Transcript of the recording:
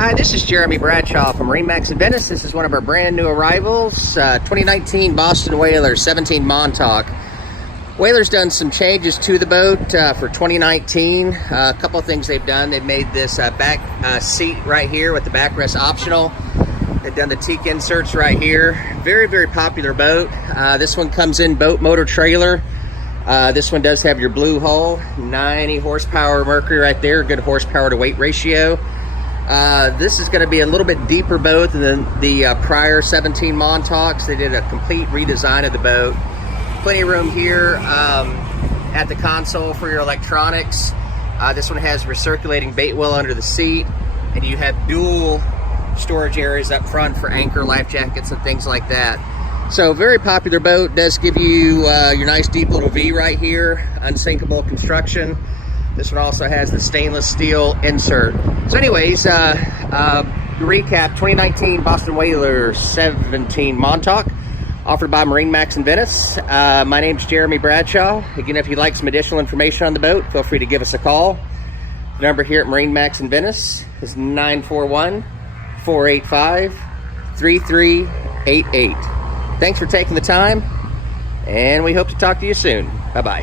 Hi, this is Jeremy Bradshaw from MarineMax in Venice. This is one of our brand new arrivals, 2019 Boston Whaler 17 Montauk. Whaler's done some changes to the boat for 2019. A couple of things they've done. They've made this back seat right here with the backrest optional. They've done the teak inserts right here. Very, very popular boat. This one comes in boat motor trailer. This one does have your blue hull, 90 horsepower Mercury right there, good horsepower to weight ratio. This is going to be a little bit deeper boat than the prior 17 Montauks. They did a complete redesign of the boat. Plenty of room here at the console for your electronics. This one has recirculating bait well under the seat, and you have dual storage areas up front for anchor, life jackets, and things like that. So very popular boat. Does give you your nice deep little V right here, unsinkable construction. This one also has the stainless steel insert. So anyways, recap, 2019 Boston Whaler 17 Montauk, offered by MarineMax in Venice. My name's Jeremy Bradshaw. Again, if you'd like some additional information on the boat, feel free to give us a call. The number here at MarineMax in Venice is 941-485-3388. Thanks for taking the time, and we hope to talk to you soon. Bye-bye.